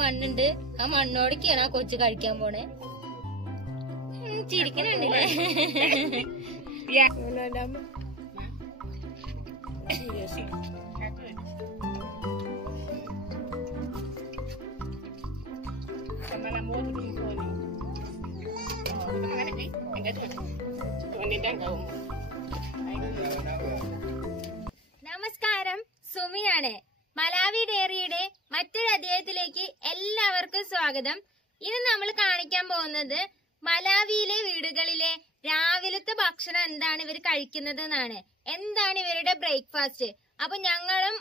മണ്ണുണ്ട്. ആ മണ്ണോടൊക്കെയാണ് ആ കൊച്ചു കഴിക്കാൻ പോണേ. ചിരിക്കണുണ്ടല്ലേ? നമസ്കാരം, സുമിയാണ്. മലാവി ഡയറിയുടെ മറ്റൊരു അധ്യായത്തിലേക്ക് എല്ലാവർക്കും സ്വാഗതം. ഇന്ന് നമ്മൾ കാണിക്കാൻ പോകുന്നത് മലാവിയിലെ വീടുകളിലെ രാവിലത്തെ ഭക്ഷണം എന്താണ് ഇവർ കഴിക്കുന്നത് എന്നാണ്. എന്താണ് ഇവരുടെ ബ്രേക്ക്ഫാസ്റ്റ്. അപ്പൊ ഞങ്ങളും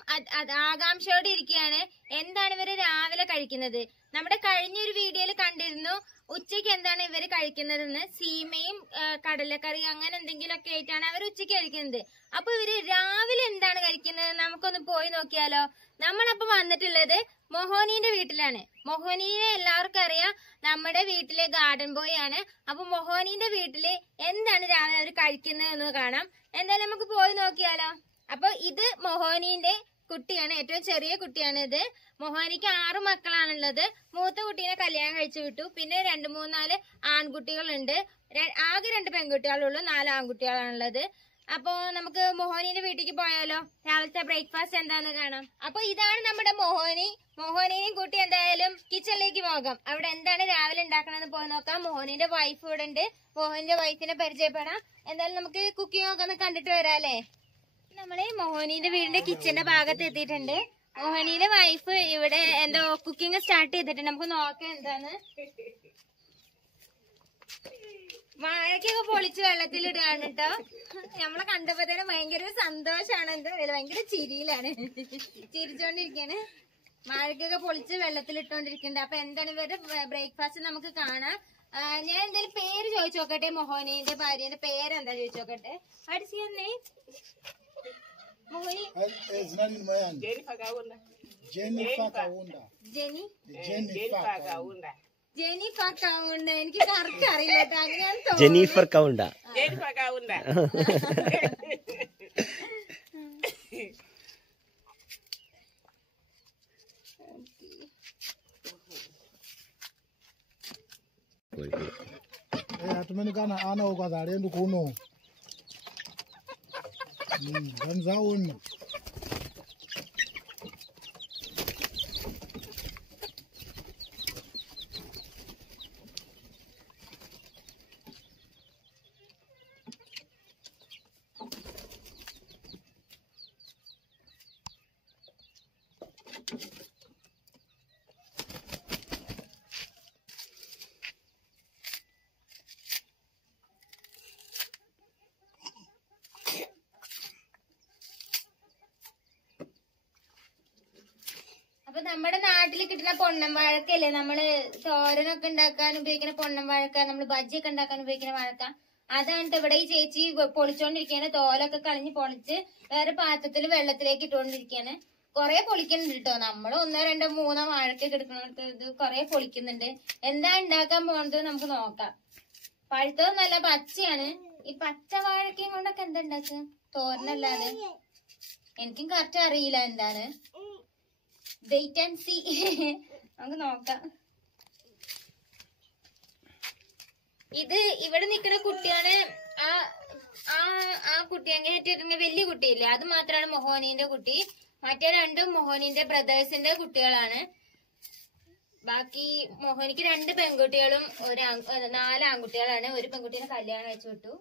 ആകാംക്ഷയോടെ ഇരിക്കുകയാണ്, എന്താണ് ഇവര് രാവിലെ കഴിക്കുന്നത്. നമ്മുടെ കഴിഞ്ഞൊരു വീഡിയോയിൽ കണ്ടിരുന്നു ഉച്ചയ്ക്ക് എന്താണ് ഇവര് കഴിക്കുന്നതെന്ന്. സീമയും കടലക്കറി അങ്ങനെ എന്തെങ്കിലുമൊക്കെ ആയിട്ടാണ് അവർ ഉച്ചയ്ക്ക് കഴിക്കുന്നത്. അപ്പൊ ഇവര് രാവിലെ എന്താണ് കഴിക്കുന്നത് നമുക്കൊന്ന് പോയി നോക്കിയാലോ. നമ്മളപ്പോ വന്നിട്ടുള്ളത് മൊഹോനീന്റെ വീട്ടിലാണ്. മൊഹോനീനെ എല്ലാവർക്കും അറിയാം, നമ്മുടെ വീട്ടിലെ ഗാർഡൻ ബോയ് ആണ്. അപ്പൊ മൊഹോനീന്റെ വീട്ടില് എന്താണ് രാവിലെ അവർ കഴിക്കുന്നത് എന്ന് കാണാം. എന്തായാലും നമുക്ക് പോയി നോക്കിയാലോ. അപ്പൊ ഇത് മൊഹോനീന്റെ കുട്ടിയാണ്, ഏറ്റവും ചെറിയ കുട്ടിയാണ് ഇത്. മൊഹോനിക്ക് 6 മക്കളാണുള്ളത്. മൂത്ത കുട്ടീനെ കല്യാണം കഴിച്ചു വിട്ടു. പിന്നെ 2-3-4 ആൺകുട്ടികളുണ്ട്. ആകെ 2 പെൺകുട്ടികളുള്ളൂ, 4 ആൺകുട്ടികളാണുള്ളത്. അപ്പൊ നമുക്ക് മൊഹോനീന്റെ വീട്ടിലേക്ക് പോയാലോ. രാവിലത്തെ ബ്രേക്ക്ഫാസ്റ്റ് എന്താന്ന് കാണാം. അപ്പൊ ഇതാണ് നമ്മുടെ മൊഹോനി. മൊഹോനിയും കൂട്ടി എന്തായാലും കിച്ചണിലേക്ക് പോകാം. അവിടെ എന്താണ് രാവിലെ ഉണ്ടാക്കണമെന്ന് പോയി നോക്കാം. മൊഹോനിന്റെ വൈഫ് ഇവിടെ ഉണ്ട്. മൊഹോനിന്റെ വൈഫിനെ പരിചയപ്പെടാം. എന്തായാലും നമുക്ക് കുക്കിംഗ് ഒക്കെ ഒന്ന് കണ്ടിട്ട് വരാം അല്ലേ. നമ്മള് മൊഹോനീന്റെ വീടിന്റെ കിച്ചന്റെ ഭാഗത്ത് എത്തിയിട്ടുണ്ട്. മൊഹോനീന്റെ വൈഫ് ഇവിടെ എന്തോ കുക്കിംഗ് സ്റ്റാർട്ട് ചെയ്തിട്ടുണ്ട്. നമുക്ക് നോക്കാം എന്താണ്. വാഴക്കൊക്കെ പൊളിച്ച് വെള്ളത്തിലിടുകയാണ് കേട്ടോ. നമ്മളെ കണ്ടപ്പോ തന്നെ ഭയങ്കര സന്തോഷാണ്. എന്താ ഭയങ്കര ചിരിയിലാണ്, ചിരിച്ചോണ്ടിരിക്കാണ്. വാഴക്കൊക്കെ പൊളിച്ച് വെള്ളത്തിലിട്ടോണ്ടിരിക്കുന്നുണ്ട്. അപ്പൊ എന്താണ് ഇവരുടെ ബ്രേക്ക്ഫാസ്റ്റ് നമുക്ക് കാണാം. ഞാൻ എന്തായാലും പേര് ചോദിച്ചു നോക്കട്ടെ. മൊഹോനീന്റെ ഭാര്യന്റെ പേരെന്താ ചോദിച്ചു നോക്കട്ടെ. അടിച്ചേ മോഹനി. ജെനിഫർ കൗണ്ട. എനിക്ക് കറക്റ്റ് അറിയില്ല കേട്ടോ. അങ്ങനെ ജെനിഫർ കൗണ്ട. tumenikana ana ukadhari ndu kuno ganzauni അപ്പൊ നമ്മുടെ നാട്ടിൽ കിട്ടുന്ന പൊന്നം വാഴക്കല്ലേ, നമ്മള് തോരനൊക്കെ ഉണ്ടാക്കാൻ ഉപയോഗിക്കുന്ന പൊന്നം വാഴക്ക, നമ്മള് ബജ്ജിയൊക്കെ ഉണ്ടാക്കാൻ ഉപയോഗിക്കുന്ന വാഴക്ക, അതാണ് ഇവിടെ ഈ ചേച്ചി പൊളിച്ചോണ്ടിരിക്കുകയാണ്. തോലൊക്കെ കളഞ്ഞ് പൊളിച്ച് വേറെ പാത്രത്തിൽ വെള്ളത്തിലേക്ക് ഇട്ടുകൊണ്ടിരിക്കുകയാണ്. കൊറേ പൊളിക്കുന്നുണ്ട് കേട്ടോ. നമ്മള് 1, 2, 3 വാഴക്കൊക്കെ എടുക്കണോട്ട് ഇത് കൊറേ പൊളിക്കുന്നുണ്ട്. എന്താ ഉണ്ടാക്കാൻ പോകുന്നത് നമുക്ക് നോക്കാം. പഴുത്തത് നല്ല പച്ചയാണ്. ഈ പച്ച വാഴക്കയും കൊണ്ടൊക്കെ എന്താ ഉണ്ടാക്കുക തോരനല്ലാതെ. എനിക്കും കറക്റ്റ് അറിയില്ല എന്താണ്. Wait and see. നമുക്ക് നോക്കാം. ഇത് ഇവിടെ നിൽക്കുന്ന കുട്ടിയാണ്. ആ കുട്ടി അങ്ങനെ വലിയ കുട്ടിയില്ലേ, അത് മാത്രമാണ് മൊഹോനീന്റെ കുട്ടി. മറ്റേ 2 മൊഹോനീന്റെ ബ്രദേഴ്സിന്റെ കുട്ടികളാണ്. ബാക്കി മൊഹോനിക്ക് 2 പെൺകുട്ടികളും 4 ആൺകുട്ടികളാണ്. ഒരു പെൺകുട്ടീനെ കല്യാണം കഴിച്ചു വിട്ടു.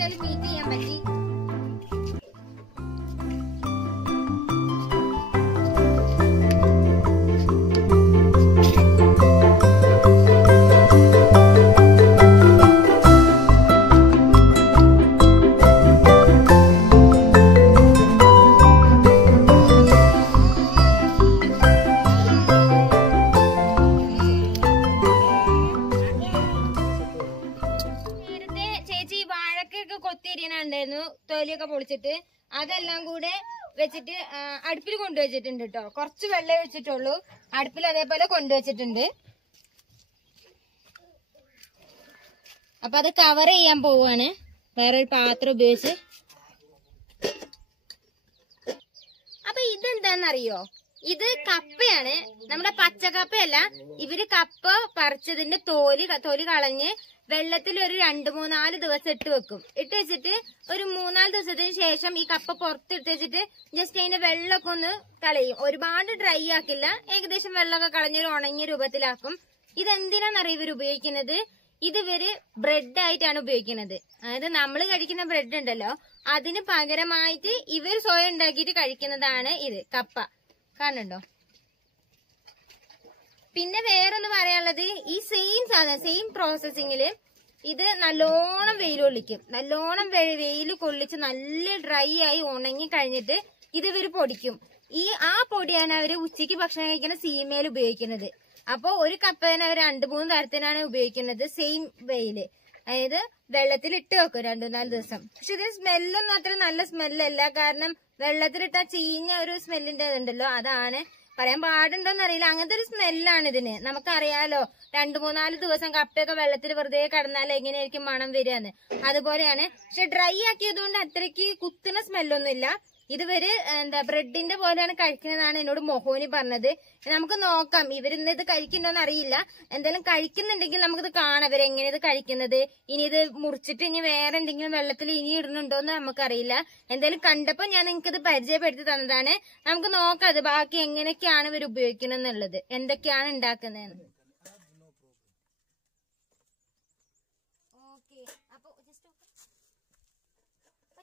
എന്തായാലും മീറ്റ് ചെയ്യാൻ പറ്റി. കൊത്തിരിയനുണ്ടായിരുന്നു തൊലിയൊക്കെ പൊളിച്ചിട്ട് അതെല്ലാം കൂടെ വെച്ചിട്ട് അടുപ്പിൽ കൊണ്ടുവച്ചിട്ടുണ്ട് കേട്ടോ. കുറച്ച് വെള്ളം വെച്ചിട്ടുള്ളൂ, അടുപ്പിൽ അതേപോലെ കൊണ്ടുവച്ചിട്ടുണ്ട്. അപ്പൊ അത് കവർ ചെയ്യാൻ പോവാണ് വേറൊരു പാത്രം ഉപയോഗിച്ച്. അപ്പൊ ഇതെന്താന്നറിയോ, ഇത് കപ്പയാണ്, നമ്മുടെ പച്ചക്കപ്പയല്ല. ഇവര് കപ്പ പറിച്ചതിന്റെ തൊലി കളഞ്ഞ് വെള്ളത്തിൽ ഒരു 2-3-4 ദിവസം ഇട്ട് വെക്കും. ഇട്ട് വെച്ചിട്ട് ഒരു 3-4 ദിവസത്തിന് ശേഷം ഈ കപ്പ പുറത്തിട്ട് വെച്ചിട്ട് ജസ്റ്റ് അതിന്റെ വെള്ളമൊക്കെ ഒന്ന് കളയും. ഒരുപാട് ഡ്രൈ ആക്കില്ല, ഏകദേശം വെള്ളമൊക്കെ കളഞ്ഞൊരു ഉണങ്ങിയ രൂപത്തിലാക്കും. ഇതെന്തിനാന്നറിയ ഇവർ ഉപയോഗിക്കുന്നത്, ഇതിവര് ബ്രെഡ് ആയിട്ടാണ് ഉപയോഗിക്കുന്നത്. അതായത് നമ്മൾ കഴിക്കുന്ന ബ്രെഡ് ഉണ്ടല്ലോ, അതിന് പകരമായിട്ട് ഇവർ സ്വയം ഉണ്ടാക്കിയിട്ട് കഴിക്കുന്നതാണ് ഇത് കപ്പ. കാണുന്നുണ്ടോ? പിന്നെ വേറൊന്ന് പറയാനുള്ളത്, ഈ സെയിം പ്രോസസ്സിങ്ങില് ഇത് നല്ലോണം വെയിൽ കൊള്ളിക്കും. നല്ലോണം വെയിൽ കൊള്ളിച്ച് നല്ല ഡ്രൈ ആയി ഉണങ്ങി കഴിഞ്ഞിട്ട് ഇത് ഇവര് പൊടിക്കും. ആ പൊടിയാണ് അവര് ഉച്ചയ്ക്ക് ഭക്ഷണം കഴിക്കുന്ന സീമയിൽ ഉപയോഗിക്കുന്നത്. അപ്പൊ ഒരു കപ്പേനെ അവർ 2-3 തരത്തിനാണ് ഉപയോഗിക്കുന്നത്. സെയിം വെയില്, അതായത് വെള്ളത്തിൽ ഇട്ട് വെക്കും 2-4 ദിവസം. പക്ഷെ ഇതിന് സ്മെല്ലൊന്നും അത്ര നല്ല സ്മെല്ലല്ല. കാരണം വെള്ളത്തിലിട്ടാ ചീഞ്ഞ ഒരു സ്മെല്ലിന്റെ ഇതുണ്ടല്ലോ, അതാണ്. പറയാൻ പാടുണ്ടോന്ന് അറിയില്ല, അങ്ങനത്തെ ഒരു സ്മെല്ലാണ് ഇതിന്. നമുക്കറിയാലോ 2-3-4 ദിവസം കപ്പയൊക്കെ വെള്ളത്തിൽ വെറുതെ കിടന്നാൽ എങ്ങനെയായിരിക്കും മണം വരികയെന്ന്. അതുപോലെയാണ്. പക്ഷെ ഡ്രൈ ആക്കിയതുകൊണ്ട് അത്രയ്ക്ക് കുത്തുന്ന സ്മെല്ലൊന്നും ഇല്ല. ഇതുവരെ ബ്രെഡിന്റെ പോലെയാണ് കഴിക്കുന്നതാണ് എന്നോട് മോഹോനി പറഞ്ഞത്. നമുക്ക് നോക്കാം ഇവരിന്ന് ഇത് കഴിക്കണ്ടോന്ന് അറിയില്ല. എന്തായാലും കഴിക്കുന്നുണ്ടെങ്കിൽ നമുക്കിത് കാണാം ഇവരെങ്ങനെ ഇത് കഴിക്കുന്നത്. ഇനി ഇത് മുറിച്ചിട്ട് ഇനി വേറെ എന്തെങ്കിലും വെള്ളത്തിൽ ഇനി ഇടുന്നുണ്ടോന്ന് നമുക്കറിയില്ല. എന്തായാലും കണ്ടപ്പോ ഞാൻ നിങ്ങൾക്ക് ഇത് പരിചയപ്പെടുത്തി തന്നതാണ്. നമുക്ക് നോക്കാം അത് ബാക്കി എങ്ങനെയൊക്കെയാണ് ഇവർ ഉപയോഗിക്കണമെന്നുള്ളത്, എന്തൊക്കെയാണ് ഉണ്ടാക്കുന്നതെന്ന്.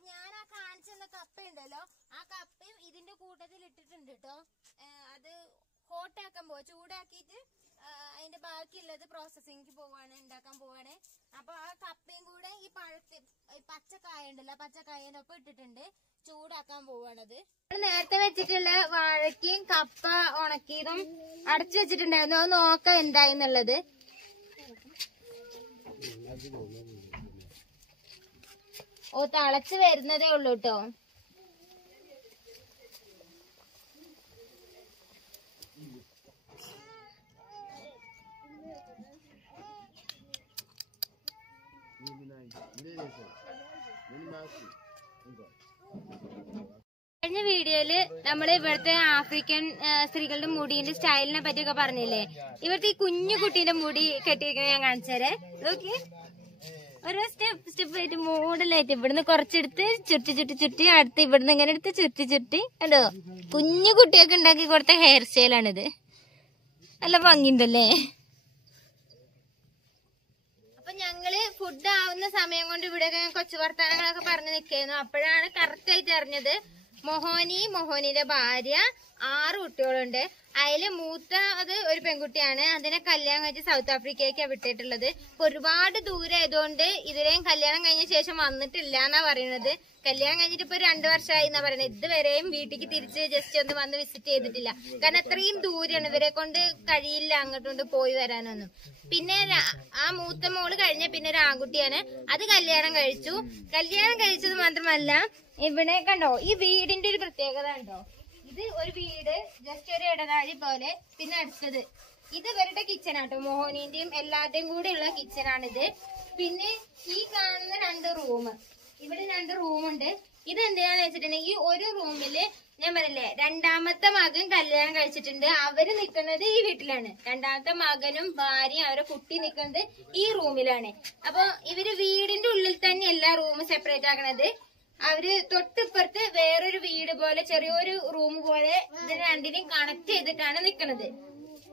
ഞാൻ ആ കാണിച്ചെന്ന കപ്പ ഉണ്ടല്ലോ, ആ കപ്പയും ഇതിന്റെ കൂട്ടത്തിൽ ഇട്ടിട്ടുണ്ട് കേട്ടോ. അത് ഹോട്ടാക്കാൻ പോവാ, ചൂടാക്കിയിട്ട് അതിന്റെ ബാക്കിയുള്ളത് പ്രോസസ്സിംഗ് പോവാണ്, ഉണ്ടാക്കാൻ പോവാണ്. അപ്പൊ ആ കപ്പയും കൂടെ ഈ പച്ചക്കായ ഉണ്ടല്ലോ, പച്ചക്കായന്റെ ഒപ്പം ഇട്ടിട്ടുണ്ട്, ചൂടാക്കാൻ പോവാണത്. നേരത്തെ വെച്ചിട്ടുള്ള വാഴയ്ക്കും കപ്പ ഉണക്കിയതും അടച്ചു വെച്ചിട്ടുണ്ടായിരുന്നു. അത് നോക്കാം എന്തായെന്നുള്ളത്. തിളച്ച് വരുന്നതേ ഉള്ളൂ കേട്ടോ. കഴിഞ്ഞ വീഡിയോയില് നമ്മള് ഇവിടുത്തെ ആഫ്രിക്കൻ സ്ത്രീകളുടെ മുടിന്റെ സ്റ്റൈലിനെ പറ്റിയൊക്കെ പറഞ്ഞില്ലേ. ഇവിടുത്തെ ഈ കുഞ്ഞു കുട്ടീന്റെ മുടി കെട്ടിയിരിക്കുന്നത് ഞാൻ കാണിച്ചേരെ. നോക്കി, ഓരോ സ്റ്റെപ്പ് ആയിട്ട് മോഡലായിട്ട് ഇവിടുന്ന് കുറച്ചെടുത്ത് ചുറ്റി അടുത്ത് ഇവിടുന്ന് ഇങ്ങനെ എടുത്ത് ചുറ്റി കണ്ടോ. കുഞ്ഞു കുട്ടിയൊക്കെ ഉണ്ടാക്കി കൊടുത്ത ഹെയർ സ്റ്റൈലാണിത്. നല്ല ഭംഗിയുണ്ടല്ലേ. അപ്പൊ ഞങ്ങള് ഫുഡ് ആവുന്ന സമയം കൊണ്ട് ഇവിടെയൊക്കെ കൊച്ചു വർത്താനങ്ങളൊക്കെ പറഞ്ഞു നിൽക്കായിരുന്നു. അപ്പോഴാണ് കറക്റ്റ് ആയിട്ട് അറിഞ്ഞത് മോഹോനിയുടെ ഭാര്യ 6 കുട്ടികളുണ്ട്. അതില് മൂത്ത അത് ഒരു പെൺകുട്ടിയാണ്. അതിനെ കല്യാണം കഴിച്ച് സൗത്ത് ആഫ്രിക്കയ്ക്കാണ് വിട്ടിട്ടുള്ളത്. ഒരുപാട് ദൂരം ആയതുകൊണ്ട് ഇതിലേയും കല്യാണം കഴിഞ്ഞ ശേഷം വന്നിട്ടില്ല എന്നാ പറയുന്നത്. കല്യാണം കഴിഞ്ഞിട്ട് ഇപ്പൊ 2 വർഷമായി എന്നാ പറയുന്നത്. ഇതുവരെയും വീട്ടിലേക്ക് തിരിച്ച് ജസ്റ്റ് ഒന്ന് വന്ന് വിസിറ്റ് ചെയ്തിട്ടില്ല. കാരണം അത്രയും ദൂരെയാണ്, ഇവരെ കൊണ്ട് കഴിയില്ല അങ്ങോട്ടുണ്ട് പോയി വരാനൊന്നും. പിന്നെ ആ മൂത്ത മോള് കഴിഞ്ഞ പിന്നെ ഒരു ആൺകുട്ടിയാണ്, അത് കല്യാണം കഴിച്ചു. കല്യാണം കഴിച്ചത് മാത്രമല്ല, ഇവിടെ കണ്ടോ ഈ വീടിന്റെ ഒരു പ്രത്യേകത ഉണ്ടോ. ഇത് ഒരു വീട് ജസ്റ്റ് ഒരു ഇടനാഴി പോലെ. പിന്നെ അടുത്തത് ഇത് ഇവരുടെ കിച്ചണാട്ടോ, മോഹോനിന്റെയും എല്ലാവരുടെയും കൂടെ ഉള്ള കിച്ചണാണിത്. പിന്നെ ഈ കാണുന്ന 2 റൂം, ഇവിടെ 2 റൂമുണ്ട്. ഇത് എന്തിനാന്ന് വെച്ചിട്ടുണ്ടെങ്കിൽ ഈ ഒരു റൂമില് ഞാൻ പറയില്ലേ, 2ാമത്തെ മകൻ കല്യാണം കഴിച്ചിട്ടുണ്ട്. അവര് നിൽക്കുന്നത് ഈ വീട്ടിലാണ്. 2ാമത്തെ മകനും ഭാര്യയും അവരെ കുട്ടി നിൽക്കുന്നത് ഈ റൂമിലാണ്. അപ്പൊ ഇവര് വീടിന്റെ ഉള്ളിൽ തന്നെ എല്ലാ റൂമും സെപ്പറേറ്റ് ആക്കണത്. അവര് തൊട്ടിപ്പുറത്ത് വേറൊരു വീട് പോലെ ചെറിയൊരു റൂം പോലെ ഇതിന് 2നെയും കണക്ട് ചെയ്തിട്ടാണ് നിൽക്കുന്നത്.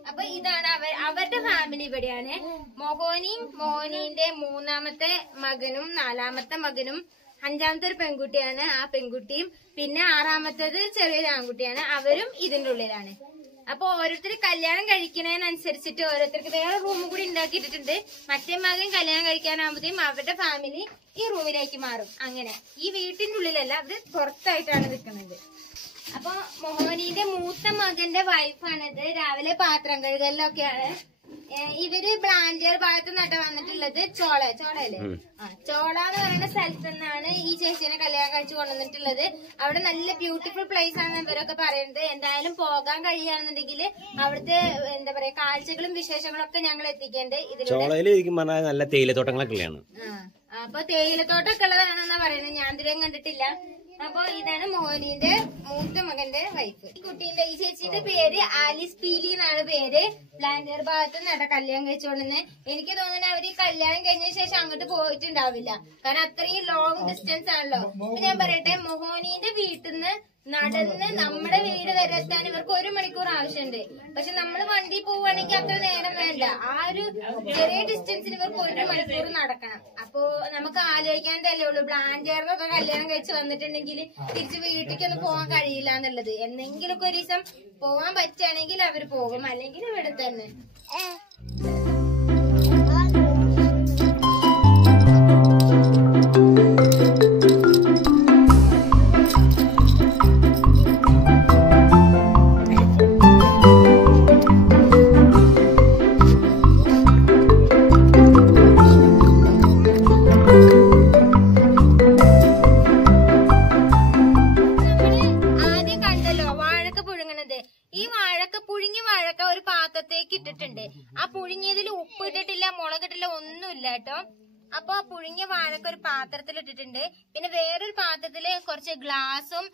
അപ്പൊ ഇതാണ് അവരുടെ ഫാമിലി. ഇവിടെയാണ് മോഹോനിന്റെ 3ാമത്തെ മകനും 4ാമത്തെ മകനും 5ാമത്തെ ഒരു പെൺകുട്ടിയാണ്. ആ പെൺകുട്ടിയും പിന്നെ 6ാമത്തേത് ചെറിയൊരു ആൺകുട്ടിയാണ്. അവരും ഇതിന്റെ ഉള്ളിലാണ്. അപ്പൊ ഓരോരുത്തർ കല്യാണം കഴിക്കുന്നതിനനുസരിച്ചിട്ട് ഓരോരുത്തർക്ക് വേറെ റൂം കൂടി ഉണ്ടാക്കിയിട്ടുണ്ട്. മറ്റേ മകൻ കല്യാണം കഴിക്കാനാകുമ്പോഴത്തേക്കും അവരുടെ ഫാമിലി ഈ റൂമിലേക്ക് മാറും. അങ്ങനെ ഈ വീട്ടിന്റെ ഉള്ളിലല്ല, അവര് പുറത്തായിട്ടാണ് നിൽക്കുന്നത്. അപ്പൊ മോഹനീന്റെ മൂത്ത മകന്റെ വൈഫാണിത്. രാവിലെ പാത്രം കഴുകലിലൊക്കെയാണ്. ഇവര് ബ്ലാൻഡിയർ ഭാഗത്ത് നട്ട വന്നിട്ടുള്ളത് ചോളയല്ലേ? ചോള എന്ന് പറയുന്ന സ്ഥലത്ത് നിന്നാണ് ഈ ചേച്ചീനെ കല്യാണം കഴിച്ചു കൊണ്ടുവന്നിട്ടുള്ളത്. അവിടെ നല്ല ബ്യൂട്ടിഫുൾ പ്ലേസ് ആണ് ഇവരൊക്കെ പറയുന്നത്. എന്തായാലും പോകാൻ കഴിയുകയാണെന്നുണ്ടെങ്കിൽ അവിടുത്തെ എന്താ പറയാ കാഴ്ചകളും വിശേഷങ്ങളും ഒക്കെ ഞങ്ങൾ എത്തിക്കേണ്ടത് ഇതിലൂടെ. നല്ല തേയിലത്തോട്ടങ്ങളൊക്കെ അപ്പൊ തേയിലത്തോട്ടമൊക്കെ ഉള്ളതാണെന്നാ പറയുന്നത്. ഞാൻ ഇതുവരെയും കണ്ടിട്ടില്ല. അപ്പൊ ഇതാണ് മോഹനീന്റെ മൂത്ത മകന്റെ വൈഫ്. ഈ കുട്ടീന്റെ ഈ ചേച്ചിന്റെ പേര് ആലിസ് പീലി എന്നാണ് പേര്. ബ്ലാൻഡിയർ ഭാഗത്ത് നട കല്യാണം കഴിച്ചുകൊണ്ടെന്ന് എനിക്ക് തോന്നുന്നത് അവര് ഈ കല്യാണം കഴിഞ്ഞ ശേഷം അങ്ങോട്ട് പോയിട്ടുണ്ടാവില്ല. കാരണം അത്രയും ലോങ് ഡിസ്റ്റൻസ് ആണല്ലോ. അപ്പൊ ഞാൻ പറയട്ടെ, മോഹനീന്റെ വീട്ടിൽ നിന്ന് നടന്ന് നമ്മുടെ വീട് വരെ എത്താൻ ഇവർക്ക് 1 മണിക്കൂർ ആവശ്യമുണ്ട്. പക്ഷെ നമ്മൾ വണ്ടി പോവുകയാണെങ്കിൽ അത്ര നേരം വേണ്ട. ആ ഒരു ചെറിയ ഡിസ്റ്റൻസിന് ഇവർക്ക് 1 മണിക്കൂർ നടക്കണം. അപ്പൊ നമുക്ക് ആലോചിക്കാൻ തന്നെ ഉള്ളൂ, ബ്ലാൻഡിയറിനൊക്കെ കല്യാണം കഴിച്ച് വന്നിട്ടുണ്ടെങ്കിൽ തിരിച്ച് വീട്ടിലേക്കൊന്നും പോകാൻ കഴിയില്ല എന്നുള്ളത്. എന്തെങ്കിലുമൊക്കെ ഒരു ദിവസം പോകാൻ പറ്റുകയാണെങ്കിൽ അവര് പോകും, അല്ലെങ്കിൽ ഇവിടെ തന്നെ. ഒരു പാത്രത്തേക്ക് ഇട്ടിട്ടുണ്ട്. ആ പുഴുങ്ങിയതിൽ ഉപ്പ് ഇട്ടിട്ടില്ല, മുളകിട്ടില്ല, ഒന്നുമില്ല കേട്ടോ. അപ്പൊ ആ പുഴുങ്ങിയ വാഴക്ക ഒരു പാത്രത്തിൽ ഇട്ടിട്ടുണ്ട്. പിന്നെ വേറൊരു പാത്രത്തില് കുറച്ച് ഗ്ലാസും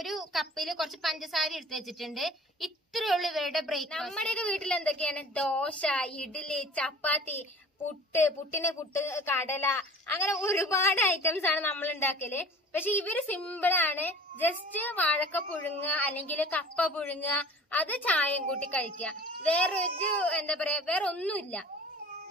ഒരു കപ്പില് കുറച്ച് പഞ്ചസാര എടുത്ത് വെച്ചിട്ടുണ്ട്. ഇത്രയേ ഉള്ളൂ ഇവരുടെ ബ്രേക്ക്. നമ്മുടെയൊക്കെ വീട്ടിൽ എന്തൊക്കെയാണ്? ദോശ, ഇഡ്ഡലി, ചപ്പാത്തി, പുട്ട്, കടല, അങ്ങനെ ഒരുപാട് ഐറ്റംസ് ആണ് നമ്മൾ ഉണ്ടാക്കല്. പക്ഷെ ഇവര് സിമ്പിളാണ്. ജസ്റ്റ് വാഴക്ക പുഴുങ്ങുക അല്ലെങ്കിൽ കപ്പ പുഴുങ്ങുക, അത് ചായയും കൂട്ടി കഴിക്കുക. വേറൊരു എന്താ പറയാ, വേറെ ഒന്നുമില്ല.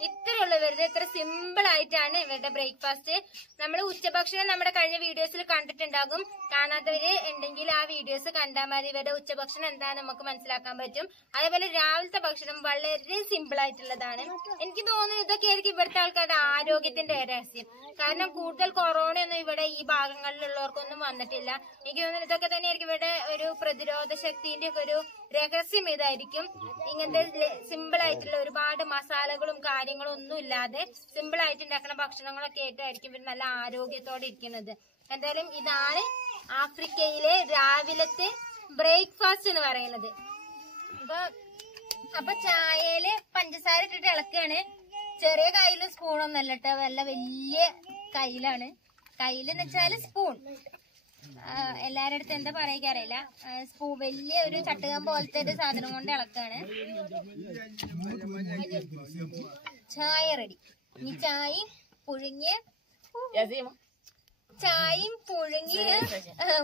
ഇത്രയുള്ള ഇവരുടെ ഇത്ര സിമ്പിൾ ആയിട്ടാണ് ഇവരുടെ ബ്രേക്ക്ഫാസ്റ്റ്. നമ്മൾ ഉച്ചഭക്ഷണം നമ്മുടെ കഴിഞ്ഞ വീഡിയോസിൽ കണ്ടിട്ടുണ്ടാകും. കാണാത്തവര് ഉണ്ടെങ്കിൽ ആ വീഡിയോസ് കണ്ടാൽ മതി. ഇവരുടെ ഉച്ചഭക്ഷണം എന്താണെന്ന് നമുക്ക് മനസ്സിലാക്കാൻ പറ്റും. അതേപോലെ രാവിലത്തെ ഭക്ഷണം വളരെ സിമ്പിൾ ആയിട്ടുള്ളതാണ്. എനിക്ക് തോന്നുന്നു ഇതൊക്കെ ആയിരിക്കും ഇവിടുത്തെ ആൾക്കാരുടെ ആരോഗ്യത്തിന്റെ രഹസ്യം. കാരണം കൂടുതൽ കൊറോണയൊന്നും ഇവിടെ ഈ ഭാഗങ്ങളിലുള്ളവർക്കൊന്നും വന്നിട്ടില്ല. എനിക്ക് തോന്നുന്നു ഇതൊക്കെ തന്നെയായിരിക്കും ഇവിടെ ഒരു പ്രതിരോധ ശക്തിന്റെ ഒക്കെ ഒരു രഹസ്യം. ഇതായിരിക്കും ഇങ്ങനത്തെ സിമ്പിൾ ആയിട്ടുള്ള ഒരുപാട് മസാലകളും കാര്യങ്ങളും ഒന്നും ഇല്ലാതെ സിമ്പിൾ ആയിട്ട് ഉണ്ടാക്കുന്ന ഭക്ഷണങ്ങളൊക്കെ ആയിട്ടായിരിക്കും ഇവർ നല്ല ആരോഗ്യത്തോടെ ഇരിക്കുന്നത്. എന്തായാലും ഇതാണ് ആഫ്രിക്കയിലെ രാവിലത്തെ ബ്രേക്ക്ഫാസ്റ്റ് എന്ന് പറയുന്നത്. അപ്പൊ ചായയില് പഞ്ചസാര ഇട്ടിട്ട് ഇളക്കുകയാണ്. ചെറിയ കയ്യില് സ്പൂണൊന്നല്ല കേട്ടോ, വല്ല വലിയ കയ്യിലാണ്. കയ്യിലെന്ന് വെച്ചാല് സ്പൂൺ. എല്ലാരുടെ അടുത്ത് എന്താ പറയാറിയില്ല. വലിയ ഒരു ചട്ടുകം പോലത്തെ ഒരു സാധനം കൊണ്ട് ഇളക്കാണ്. ചായ റെഡി. ഇനി ചായയും പുഴുങ്ങിയ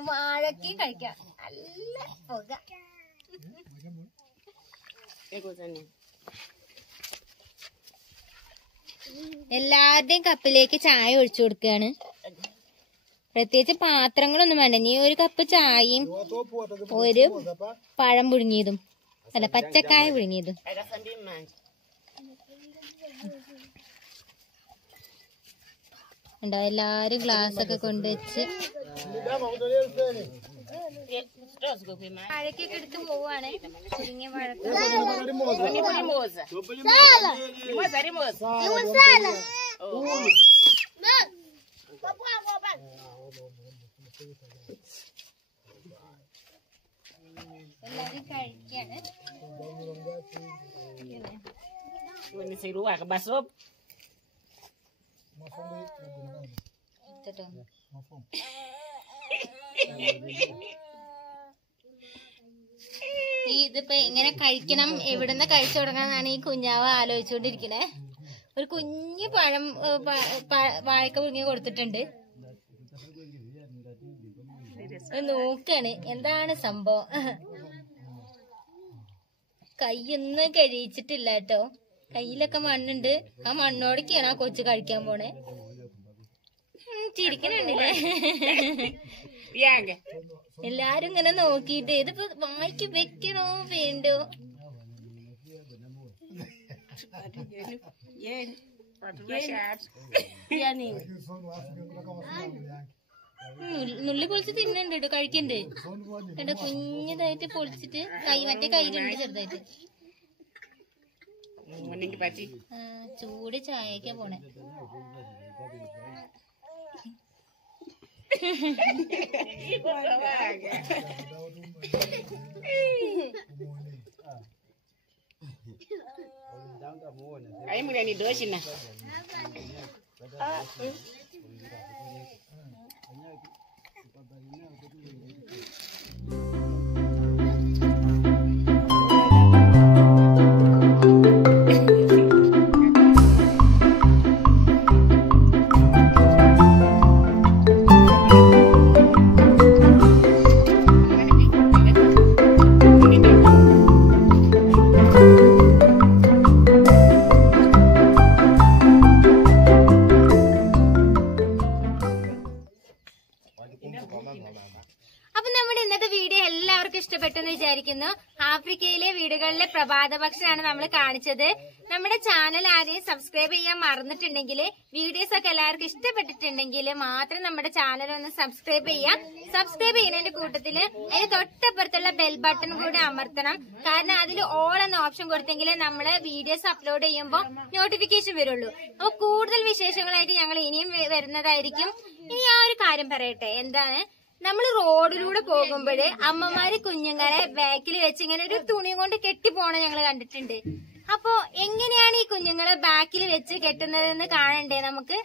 വാഴക്കയും കഴിക്കാം. നല്ല പുക. എല്ലാവരുടെയും കപ്പിലേക്ക് ചായ ഒഴിച്ചു കൊടുക്കുകയാണ്. പ്രത്യേകിച്ച് പാത്രങ്ങളൊന്നും വേണ്ട. ഇനി ഒരു കപ്പ് ചായയും ഒരു പഴം പുഴുങ്ങിയതും, അല്ല പച്ചക്കായ പുഴുങ്ങിയതും. ഉണ്ടോ? എല്ലാരും ഗ്ലാസ് ഒക്കെ കൊണ്ടുവച്ച് വാഴക്കൊക്കെ എടുത്ത് പോവാണ്. ചുരുങ്ങിയ വാഴക്ക എല്ലാരും കഴിക്കാണ്. ഇതിപ്പോ എങ്ങനെ കഴിക്കണം, എവിടുന്ന് കഴിച്ചു തുടങ്ങാന്നാണ് ഈ കുഞ്ഞാവ് ആലോചിച്ചുകൊണ്ടിരിക്കണേ. ഒരു കുഞ്ഞു പഴം വാഴക്ക പുഴുങ്ങി കൊടുത്തിട്ടുണ്ട്. നോക്കാണ് എന്താണ് സംഭവം. കൈയൊന്നും കഴിച്ചിട്ടില്ല കേട്ടോ. കയ്യിലൊക്കെ മണ്ണുണ്ട്. ആ മണ്ണോടൊക്കെയാണ് ആ കൊച്ചു കഴിക്കാൻ പോണേ. ചിരിക്കണുണ്ടല്ലേ? എല്ലാരും ഇങ്ങനെ നോക്കിട്ട് ഇതിപ്പോ വായിക്ക് വെക്കണോ വേണ്ടോ? നുള്ളി പൊളിച്ച് തിന്നുണ്ട് കേട്ടോ, കഴിക്കണ്ട് കേട്ടോ. കുഞ്ഞതായിട്ട് പൊളിച്ചിട്ട് മറ്റേ കയ്യിലുണ്ട് ചെറുതായിട്ട്. ചൂട് ചായക്കാ പോണേ. Ayam boleh ni dua sini. അപ്പൊ നമ്മുടെ ഇന്നത്തെ വീഡിയോ എല്ലാവർക്കും ഇഷ്ടപ്പെട്ടെന്ന് വിചാരിക്കുന്നു. ആഫ്രിക്കയിലെ വീടുകളിലെ പ്രഭാത ഭക്ഷണമാണ് നമ്മൾ കാണിച്ചത്. നമ്മുടെ ചാനൽ ആരെയും സബ്സ്ക്രൈബ് ചെയ്യാൻ മറന്നിട്ടുണ്ടെങ്കിൽ, വീഡിയോസ് ഒക്കെ എല്ലാവർക്കും ഇഷ്ടപ്പെട്ടിട്ടുണ്ടെങ്കിൽ മാത്രം നമ്മുടെ ചാനൽ ഒന്ന് സബ്സ്ക്രൈബ് ചെയ്യാം. സബ്സ്ക്രൈബ് ചെയ്യുന്നതിന്റെ കൂട്ടത്തില് അതിന് തൊട്ടപ്പുറത്തുള്ള ബെൽ ബട്ടൺ കൂടി അമർത്തണം. കാരണം അതിൽ ഓൾ എന്ന ഓപ്ഷൻ കൊടുത്തെങ്കിലേ നമ്മള് വീഡിയോസ് അപ്ലോഡ് ചെയ്യുമ്പോൾ നോട്ടിഫിക്കേഷൻ വരുള്ളൂ. അപ്പൊ കൂടുതൽ വിശേഷങ്ങളായിട്ട് ഞങ്ങൾ ഇനിയും വരുന്നതായിരിക്കും. ഇനി ആ ഒരു കാര്യം പറയട്ടെ, എന്താണ്, നമ്മൾ റോഡിലൂടെ പോകുമ്പോഴ് അമ്മമാര് കുഞ്ഞുങ്ങളെ ബാക്കിൽ വെച്ച് ഇങ്ങനെ ഒരു തുണി കൊണ്ട് കെട്ടിപ്പോണ ഞങ്ങൾ കണ്ടിട്ടുണ്ട്. അപ്പൊ എങ്ങനെയാണ് ഈ കുഞ്ഞുങ്ങളെ ബാക്കിൽ വെച്ച് കെട്ടുന്നതെന്ന് കാണണ്ടേ നമുക്ക്?